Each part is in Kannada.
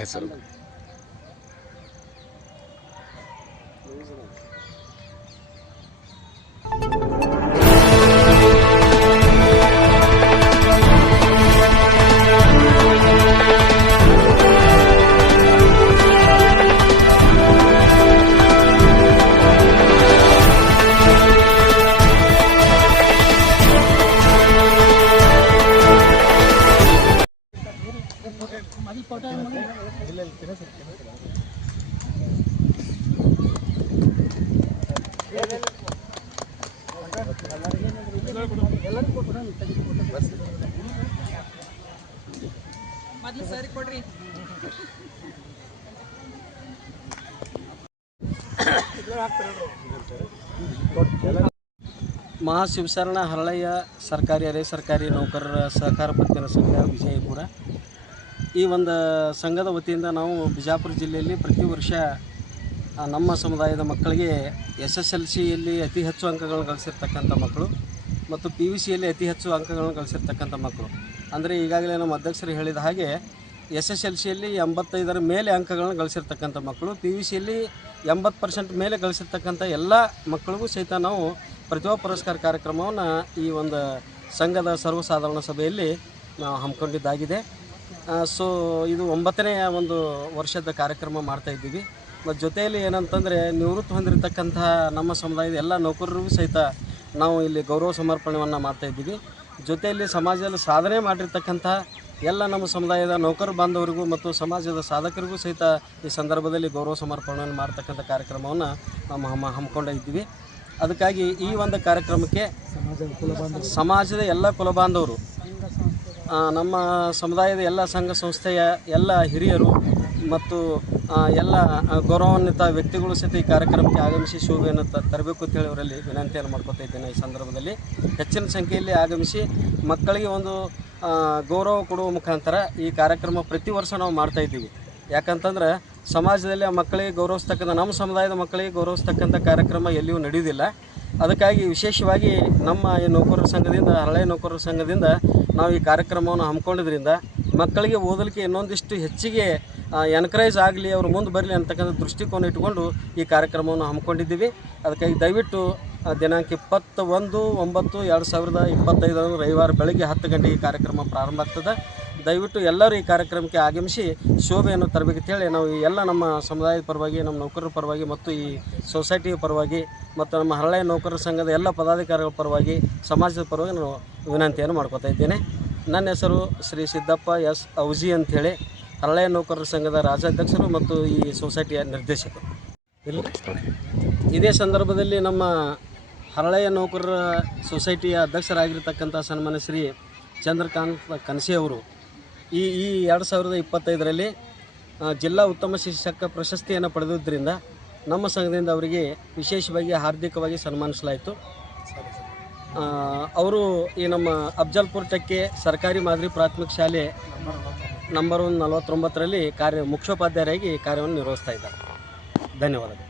ಹೆಸರು ಮಹಾಶಿವಶರಣ ಹರಳಯ್ಯ ಸರ್ಕಾರಿ ಅರೆ ಸರ್ಕಾರಿ ನೌಕರರ ಸಹಕಾರ ಪತ್ತಿನ ಸಂಘ ವಿಜಯಪುರ ಈ ಒಂದು ಸಂಘದ ವತಿಯಿಂದ ನಾವು ಬಿಜಾಪುರ ಜಿಲ್ಲೆಯಲ್ಲಿ ಪ್ರತಿ ವರ್ಷ ನಮ್ಮ ಸಮುದಾಯದ ಮಕ್ಕಳಿಗೆ SSLCಯಲ್ಲಿ ಅತಿ ಹೆಚ್ಚು ಅಂಕಗಳನ್ನು ಗಳಿಸಿರ್ತಕ್ಕಂಥ ಮಕ್ಕಳು ಮತ್ತು PUCಯಲ್ಲಿ ಅತಿ ಹೆಚ್ಚು ಅಂಕಗಳನ್ನು ಗಳಿಸಿರ್ತಕ್ಕಂಥ ಮಕ್ಕಳು ಅಂದರೆ ಈಗಾಗಲೇ ನಮ್ಮ ಅಧ್ಯಕ್ಷರು ಹೇಳಿದ ಹಾಗೆ SSLCಯಲ್ಲಿ 85ರ ಮೇಲೆ ಅಂಕಗಳನ್ನು ಗಳಿಸಿರ್ತಕ್ಕಂಥ ಮಕ್ಕಳು, PUCಯಲ್ಲಿ 80% ಮೇಲೆ ಗಳಿಸಿರ್ತಕ್ಕಂಥ ಎಲ್ಲ ಮಕ್ಕಳಿಗೂ ಸಹಿತ ನಾವು ಪ್ರತಿಭಾ ಪುರಸ್ಕಾರ ಕಾರ್ಯಕ್ರಮವನ್ನು ಈ ಒಂದು ಸಂಘದ ಸರ್ವಸಾಧಾರಣ ಸಭೆಯಲ್ಲಿ ನಾವು ಹಮ್ಮಿಕೊಂಡಿದ್ದಾಗಿದೆ. ಸೊ ಇದು 9ನೇ ಒಂದು ವರ್ಷದ ಕಾರ್ಯಕ್ರಮ ಮಾಡ್ತಾಯಿದ್ದೀವಿ. ಮತ್ತು ಜೊತೆಯಲ್ಲಿ ಏನಂತಂದರೆ ನಿವೃತ್ತಿ ಹೊಂದಿರತಕ್ಕಂಥ ನಮ್ಮ ಸಮುದಾಯದ ಎಲ್ಲ ನೌಕರರಿಗೂ ಸಹಿತ ನಾವು ಇಲ್ಲಿ ಗೌರವ ಸಮರ್ಪಣೆಯನ್ನು ಮಾಡ್ತಾಯಿದ್ದೀವಿ. ಜೊತೆಯಲ್ಲಿ ಸಮಾಜದಲ್ಲಿ ಸಾಧನೆ ಮಾಡಿರ್ತಕ್ಕಂಥ ಎಲ್ಲ ನಮ್ಮ ಸಮುದಾಯದ ನೌಕರ ಬಾಂಧವರಿಗೂ ಮತ್ತು ಸಮಾಜದ ಸಾಧಕರಿಗೂ ಸಹಿತ ಈ ಸಂದರ್ಭದಲ್ಲಿ ಗೌರವ ಸಮರ್ಪಣೆಯನ್ನು ಮಾಡ್ತಕ್ಕಂಥ ಕಾರ್ಯಕ್ರಮವನ್ನು ನಾವು ಹಮ್ಮಿಕೊಂಡಿದ್ದೀವಿ. ಅದಕ್ಕಾಗಿ ಈ ಒಂದು ಕಾರ್ಯಕ್ರಮಕ್ಕೆ ಸಮಾಜದ ಎಲ್ಲ ಕುಲಬಾಂಧವರು, ನಮ್ಮ ಸಮುದಾಯದ ಎಲ್ಲ ಸಂಘ ಸಂಸ್ಥೆಯ ಎಲ್ಲ ಹಿರಿಯರು ಮತ್ತು ಎಲ್ಲ ಗೌರವಾನ್ವಿತ ವ್ಯಕ್ತಿಗಳು ಸಹಿತ ಈ ಕಾರ್ಯಕ್ರಮಕ್ಕೆ ಆಗಮಿಸಿ ಶೋಭೆಯನ್ನು ತರಬೇಕು ಅಂತೇಳಿ ಅವರಲ್ಲಿ ವಿನಂತಿಯನ್ನು ಮಾಡ್ಕೊತಾ ಇದ್ದೇನೆ. ಈ ಸಂದರ್ಭದಲ್ಲಿ ಹೆಚ್ಚಿನ ಸಂಖ್ಯೆಯಲ್ಲಿ ಆಗಮಿಸಿ ಮಕ್ಕಳಿಗೆ ಒಂದು ಗೌರವ ಕೊಡುವ ಮುಖಾಂತರ ಈ ಕಾರ್ಯಕ್ರಮ ಪ್ರತಿ ವರ್ಷ ನಾವು ಮಾಡ್ತಾಯಿದ್ದೀವಿ. ಯಾಕಂತಂದ್ರೆ ಸಮಾಜದಲ್ಲಿ ಆ ಮಕ್ಕಳಿಗೆ ಗೌರವಿಸ್ತಕ್ಕಂಥ, ನಮ್ಮ ಸಮುದಾಯದ ಮಕ್ಕಳಿಗೆ ಗೌರವಿಸ್ತಕ್ಕಂಥ ಕಾರ್ಯಕ್ರಮ ಎಲ್ಲಿಯೂ ನಡೆಯುವುದಿಲ್ಲ. ಅದಕ್ಕಾಗಿ ವಿಶೇಷವಾಗಿ ನಮ್ಮ ಈ ನೌಕರರ ಸಂಘದಿಂದ, ಹರಳಯ್ಯ ನೌಕರರ ಸಂಘದಿಂದ ನಾವು ಈ ಕಾರ್ಯಕ್ರಮವನ್ನು ಹಮ್ಮಿಕೊಂಡಿದ್ದರಿಂದ ಮಕ್ಕಳಿಗೆ ಓದಲಿಕ್ಕೆ ಇನ್ನೊಂದಿಷ್ಟು ಹೆಚ್ಚಿಗೆ ಎನ್ಕರೇಜ್ ಆಗಲಿ, ಅವರು ಮುಂದೆ ಬರಲಿ ಅಂತಕ್ಕಂಥ ದೃಷ್ಟಿಕೋನ ಇಟ್ಕೊಂಡು ಈ ಕಾರ್ಯಕ್ರಮವನ್ನು ಹಮ್ಮಿಕೊಂಡಿದ್ದೀವಿ. ಅದಕ್ಕಾಗಿ ದಯವಿಟ್ಟು ದಿನಾಂಕ 21/9/2025 ರವಿವಾರ ಬೆಳಗ್ಗೆ 10 ಗಂಟೆಗೆ ಕಾರ್ಯಕ್ರಮ ಪ್ರಾರಂಭ ಆಗ್ತದೆ. ದಯವಿಟ್ಟು ಎಲ್ಲರೂ ಈ ಕಾರ್ಯಕ್ರಮಕ್ಕೆ ಆಗಮಿಸಿ ಶೋಭೆಯನ್ನು ತರಬೇಕಂತೇಳಿ ನಾವು ಈ ಎಲ್ಲ ನಮ್ಮ ಸಮುದಾಯದ ಪರವಾಗಿ, ನಮ್ಮ ನೌಕರರ ಪರವಾಗಿ ಮತ್ತು ಈ ಸೊಸೈಟಿಯ ಪರವಾಗಿ ಮತ್ತು ನಮ್ಮ ಹರಳಯ್ಯ ನೌಕರರ ಸಂಘದ ಎಲ್ಲ ಪದಾಧಿಕಾರಿಗಳ ಪರವಾಗಿ, ಸಮಾಜದ ಪರವಾಗಿ ನಾನು ವಿನಂತಿಯನ್ನು ಮಾಡ್ಕೊತಾ ಇದ್ದೇನೆ. ನನ್ನ ಹೆಸರು ಶ್ರೀ ಸಿದ್ದಪ್ಪ ಎಸ್ ಔಜಿ ಅಂಥೇಳಿ, ಹರಳಯ್ಯ ನೌಕರರ ಸಂಘದ ರಾಜ್ಯಾಧ್ಯಕ್ಷರು ಮತ್ತು ಈ ಸೊಸೈಟಿಯ ನಿರ್ದೇಶಕರು. ಇದೇ ಸಂದರ್ಭದಲ್ಲಿ ನಮ್ಮ ಹರಳಯ್ಯ ನೌಕರರ ಸೊಸೈಟಿಯ ಅಧ್ಯಕ್ಷರಾಗಿರ್ತಕ್ಕಂಥ ಸನ್ಮಾನ್ಯ ಶ್ರೀ ಚಂದ್ರಕಾಂತ್ ಕನಸೆ ಅವರು ಈ 2025ರಲ್ಲಿ ಜಿಲ್ಲಾ ಉತ್ತಮ ಶಿಕ್ಷಕ ಪ್ರಶಸ್ತಿಯನ್ನು ಪಡೆದಿದ್ದರಿಂದ ನಮ್ಮ ಸಂಘದಿಂದ ಅವರಿಗೆ ವಿಶೇಷವಾಗಿ ಹಾರ್ದಿಕವಾಗಿ ಸನ್ಮಾನಿಸಲಾಯಿತು. ಅವರು ಈ ನಮ್ಮ ಅಫ್ಜಲ್ಪುರ್ ಟೆಕ್ಕೆ ಸರ್ಕಾರಿ ಮಾದರಿ ಪ್ರಾಥಮಿಕ ಶಾಲೆ ನಂಬರ್ 49ರಲ್ಲಿ ಮುಖ್ಯೋಪಾಧ್ಯಾಯರಾಗಿ ಕಾರ್ಯವನ್ನು ನಿರ್ವಹಿಸ್ತಾ ಇದ್ದಾರೆ. ಧನ್ಯವಾದಗಳು.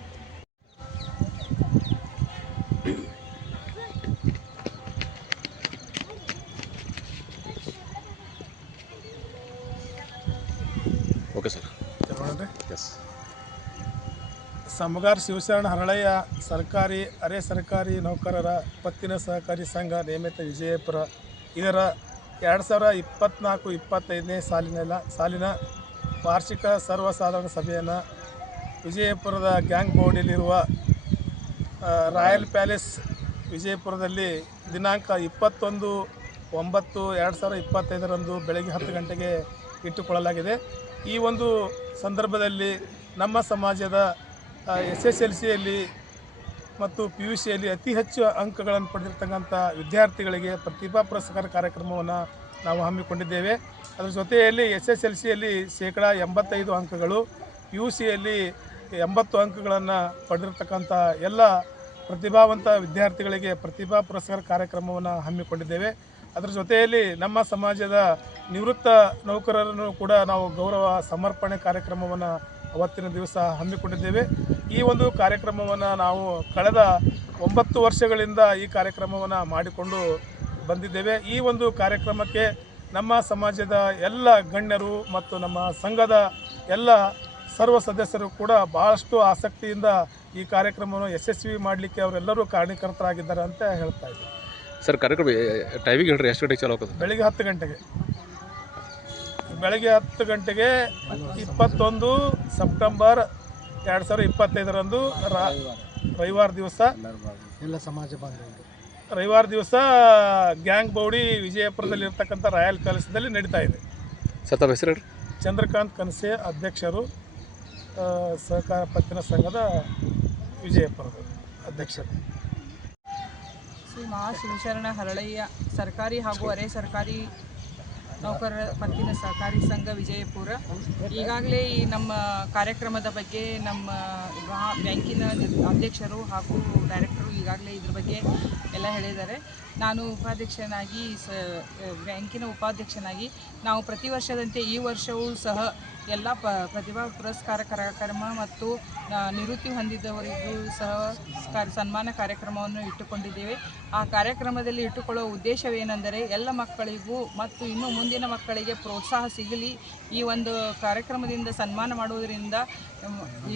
Okay sir. Yes. Samagar Shivasharana Haralayya ಸರ್ಕಾರಿ ಅರೆ ಸರ್ಕಾರಿ ನೌಕರರ ಪತ್ತಿನ ಸಹಕಾರಿ ಸಂಘ ನೇಮಿತ ವಿಜಯಪುರ ಇದರ 2024-25ನೇ ಸಾಲಿನ ವಾರ್ಷಿಕ ಸರ್ವಸಾಧಾರಣ ಸಭೆಯನ್ನು ವಿಜಯಪುರದ ಗ್ಯಾಂಗ್ ಬೋರ್ಡಲ್ಲಿರುವ ರಾಯಲ್ ಪ್ಯಾಲೇಸ್ ವಿಜಯಪುರದಲ್ಲಿ ದಿನಾಂಕ 21/9/2025 ಬೆಳಗ್ಗೆ 10 ಗಂಟೆಗೆ ಇಟ್ಟುಕೊಳ್ಳಲಾಗಿದೆ. ಈ ಒಂದು ಸಂದರ್ಭದಲ್ಲಿ ನಮ್ಮ ಸಮಾಜದ SSLCಯಲ್ಲಿ ಮತ್ತು PUCಯಲ್ಲಿ ಅತಿ ಹೆಚ್ಚು ಅಂಕಗಳನ್ನು ಪಡೆದಿರ್ತಕ್ಕಂಥ ವಿದ್ಯಾರ್ಥಿಗಳಿಗೆ ಪ್ರತಿಭಾ ಪುರಸ್ಕಾರ ಕಾರ್ಯಕ್ರಮವನ್ನು ನಾವು ಹಮ್ಮಿಕೊಂಡಿದ್ದೇವೆ. ಅದರ ಜೊತೆಯಲ್ಲಿ SSLCಯಲ್ಲಿ 85% ಅಂಕಗಳು, PUCಯಲ್ಲಿ 80 ಅಂಕಗಳನ್ನು ಪಡೆದಿರ್ತಕ್ಕಂಥ ಎಲ್ಲ ಪ್ರತಿಭಾವಂತ ವಿದ್ಯಾರ್ಥಿಗಳಿಗೆ ಪ್ರತಿಭಾ ಪುರಸ್ಕಾರ ಕಾರ್ಯಕ್ರಮವನ್ನು ಹಮ್ಮಿಕೊಂಡಿದ್ದೇವೆ. ಅದರ ಜೊತೆಯಲ್ಲಿ ನಮ್ಮ ಸಮಾಜದ ನಿವೃತ್ತ ನೌಕರರನ್ನು ಕೂಡ ನಾವು ಗೌರವ ಸಮರ್ಪಣೆ ಕಾರ್ಯಕ್ರಮವನ್ನು ಅವತ್ತಿನ ದಿವಸ ಹಮ್ಮಿಕೊಂಡಿದ್ದೇವೆ. ಈ ಒಂದು ಕಾರ್ಯಕ್ರಮವನ್ನು ನಾವು ಕಳೆದ 9 ವರ್ಷಗಳಿಂದ ಈ ಕಾರ್ಯಕ್ರಮವನ್ನು ಮಾಡಿಕೊಂಡು ಬಂದಿದ್ದೇವೆ. ಈ ಒಂದು ಕಾರ್ಯಕ್ರಮಕ್ಕೆ ನಮ್ಮ ಸಮಾಜದ ಎಲ್ಲ ಗಣ್ಯರು ಮತ್ತು ನಮ್ಮ ಸಂಘದ ಎಲ್ಲ ಸರ್ವ ಸದಸ್ಯರು ಕೂಡ ಭಾಳಷ್ಟು ಆಸಕ್ತಿಯಿಂದ ಈ ಕಾರ್ಯಕ್ರಮವನ್ನು ಯಶಸ್ವಿ ಮಾಡಲಿಕ್ಕೆ ಅವರೆಲ್ಲರೂ ಕಾರಣಕರ್ತರಾಗಿದ್ದಾರೆ ಅಂತ ಹೇಳ್ತಾ ಇದ್ದಾರೆ. ಸರ್ ಕಾರ್ಯಕ್ರಮ ಟೈಮಿಂಗ್ ಹೇಳ್ರಿ, ಎಷ್ಟು ಗಂಟೆಗೆ ಚಾಲು ಆಗ್ತದೆ? ಬೆಳಿಗ್ಗೆ 10 ಗಂಟೆಗೆ. ಬೆಳಗ್ಗೆ 10 ಗಂಟೆಗೆ 21 ಸೆಪ್ಟೆಂಬರ್ 2025ರಂದು ರವಿವಾರ ದಿವಸ ಎಲ್ಲ ಸಮಾಜ ಬಾಂಧವರು ರವಿವಾರ ದಿವಸ ಗ್ಯಾಂಗ್ ಬೌಡಿ ವಿಜಯಪುರದಲ್ಲಿರ್ತಕ್ಕಂಥ ರಾಯಲ್ ಪ್ಯಾಲೇಸ್ನಲ್ಲಿ ನಡೀತಾ ಇದೆ. ಸರ್ ತಮ್ಮ ಹೆಸರು ಹೇಳ್ರಿ? ಚಂದ್ರಕಾಂತ್ ಕನಸೆ, ಅಧ್ಯಕ್ಷರು, ಸಹಕಾರ ಪತ್ತಿನ ಸಂಘದ ವಿಜಯಪುರದ ಅಧ್ಯಕ್ಷರು. ಶ್ರೀ ಮಹಾಶಿವಶರಣ ಹರಳಯ್ಯ ಸರ್ಕಾರಿ ಹಾಗೂ ಅರೆ ಸರ್ಕಾರಿ ನೌಕರರ ಪತ್ತಿನ ಸಹಕಾರಿ ಸಂಘ ವಿಜಯಪುರ ಈಗಾಗಲೇ ಈ ನಮ್ಮ ಕಾರ್ಯಕ್ರಮದ ಬಗ್ಗೆ ನಮ್ಮ ಬ್ಯಾಂಕಿನ ಅಧ್ಯಕ್ಷರು ಹಾಗೂ ಡೈರೆಕ್ಟರು ಈಗಾಗಲೇ ಇದ್ರ ಬಗ್ಗೆ ಎಲ್ಲ ಹೇಳಿದ್ದಾರೆ. ನಾನು ಉಪಾಧ್ಯಕ್ಷನಾಗಿ ಬ್ಯಾಂಕಿನ ಉಪಾಧ್ಯಕ್ಷನಾಗಿ ನಾವು ಪ್ರತಿ ವರ್ಷದಂತೆ ಈ ವರ್ಷವೂ ಸಹ ಎಲ್ಲ ಪ್ರತಿಭಾ ಪುರಸ್ಕಾರ ಕಾರ್ಯಕ್ರಮ ಮತ್ತು ನಿವೃತ್ತಿ ಹೊಂದಿದವರಿಗೂ ಸಹ ಸನ್ಮಾನ ಕಾರ್ಯಕ್ರಮವನ್ನು ಇಟ್ಟುಕೊಂಡಿದ್ದೇವೆ. ಆ ಕಾರ್ಯಕ್ರಮದಲ್ಲಿ ಇಟ್ಟುಕೊಳ್ಳುವ ಉದ್ದೇಶವೇನೆಂದರೆ ಎಲ್ಲ ಮಕ್ಕಳಿಗೂ ಮತ್ತು ಇನ್ನು ಮುಂದಿನ ಮಕ್ಕಳಿಗೆ ಪ್ರೋತ್ಸಾಹ ಸಿಗಲಿ. ಈ ಒಂದು ಕಾರ್ಯಕ್ರಮದಿಂದ ಸನ್ಮಾನ ಮಾಡುವುದರಿಂದ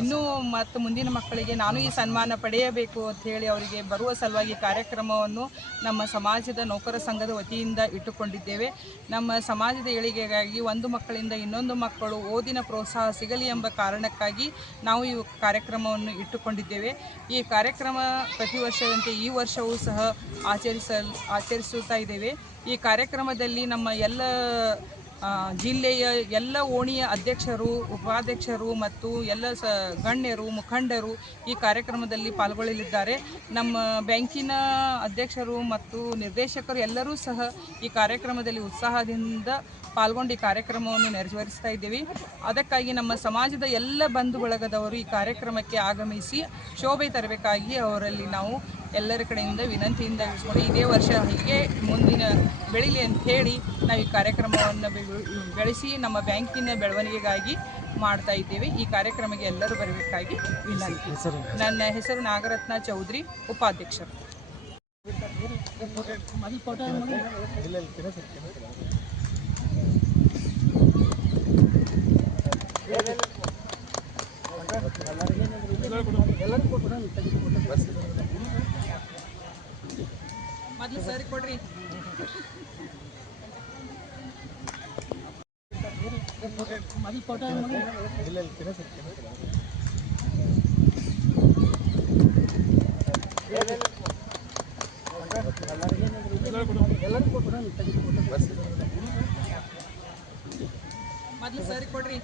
ಇನ್ನೂ ಮತ್ತು ಮುಂದಿನ ಮಕ್ಕಳಿಗೆ ನಾನು ಈ ಸನ್ಮಾನ ಪಡೆಯಬೇಕು ಅಂಥೇಳಿ ಅವರಿಗೆ ಬರುವ ಸಲುವಾಗಿ ಕಾರ್ಯಕ್ರಮವನ್ನು ನಮ್ಮ ಸಮಾಜದ ನೌಕರ ಸಂಘದ ವತಿಯಿಂದ ಇಟ್ಟುಕೊಂಡಿದ್ದೇವೆ. ನಮ್ಮ ಸಮಾಜದ ಏಳಿಗೆಗಾಗಿ ಒಂದು ಮಕ್ಕಳಿಂದ ಇನ್ನೊಂದು ಮಕ್ಕಳು ಓದಿನ ಪ್ರೋತ್ಸಾಹ ಸಿಗಲಿ ಎಂಬ ಕಾರಣಕ್ಕಾಗಿ ನಾವು ಈ ಕಾರ್ಯಕ್ರಮವನ್ನು ಇಟ್ಟುಕೊಂಡಿದ್ದೇವೆ. ಈ ಕಾರ್ಯಕ್ರಮ ಪ್ರತಿ ವರ್ಷದಂತೆ ಈ ವರ್ಷವೂ ಸಹ ಆಚರಿಸುತ್ತಾ ಇದ್ದೇವೆ. ಈ ಕಾರ್ಯಕ್ರಮದಲ್ಲಿ ನಮ್ಮ ಎಲ್ಲ ಜಿಲ್ಲೆಯ ಎಲ್ಲ ಓಣಿಯ ಅಧ್ಯಕ್ಷರು, ಉಪಾಧ್ಯಕ್ಷರು ಮತ್ತು ಎಲ್ಲ ಗಣ್ಯರು, ಮುಖಂಡರು ಈ ಕಾರ್ಯಕ್ರಮದಲ್ಲಿ ಪಾಲ್ಗೊಳ್ಳಲಿದ್ದಾರೆ. ನಮ್ಮ ಬ್ಯಾಂಕಿನ ಅಧ್ಯಕ್ಷರು ಮತ್ತು ನಿರ್ದೇಶಕರು ಎಲ್ಲರೂ ಸಹ ಈ ಕಾರ್ಯಕ್ರಮದಲ್ಲಿ ಉತ್ಸಾಹದಿಂದ ಪಾಲ್ಗೊಂಡು ಈ ಕಾರ್ಯಕ್ರಮವನ್ನು ನೆರವೇರಿಸ್ತಾ ಇದ್ದೀವಿ. ಅದಕ್ಕಾಗಿ ನಮ್ಮ ಸಮಾಜದ ಎಲ್ಲ ಬಂಧು ಬಳಗದವರು ಈ ಕಾರ್ಯಕ್ರಮಕ್ಕೆ ಆಗಮಿಸಿ ಶೋಭೆ ತರಬೇಕಾಗಿ ಅವರಲ್ಲಿ ನಾವು ಎಲ್ಲರ ಕಡೆಯಿಂದ ವಿನಂತಿಯಿಂದ ಇಳಿಸ್ಕೊಂಡು ಇದೇ ವರ್ಷ ಹೀಗೆ ಮುಂದಿನ ಬೆಳೀಲಿ ಅಂತ ಹೇಳಿ ನಾವು ಈ ಕಾರ್ಯಕ್ರಮವನ್ನು ಬೆಳೆಸಿ ನಮ್ಮ ಬ್ಯಾಂಕಿನ ಬೆಳವಣಿಗೆಗಾಗಿ ಮಾಡ್ತಾ ಇದ್ದೇವೆ. ಈ ಕಾರ್ಯಕ್ರಮಕ್ಕೆ ಎಲ್ಲರೂ ಬರಬೇಕಾಗಿ ವಿನಂತಿ. ನನ್ನ ಹೆಸರು ನಾಗರತ್ನ ಚೌಧರಿ, ಉಪಾಧ್ಯಕ್ಷರು. ಮೊದಲು ಸರಿ ಕೊಡ್ರಿ. ಮೊದಲು ಸರಿ ಕೊಡ್ರಿ.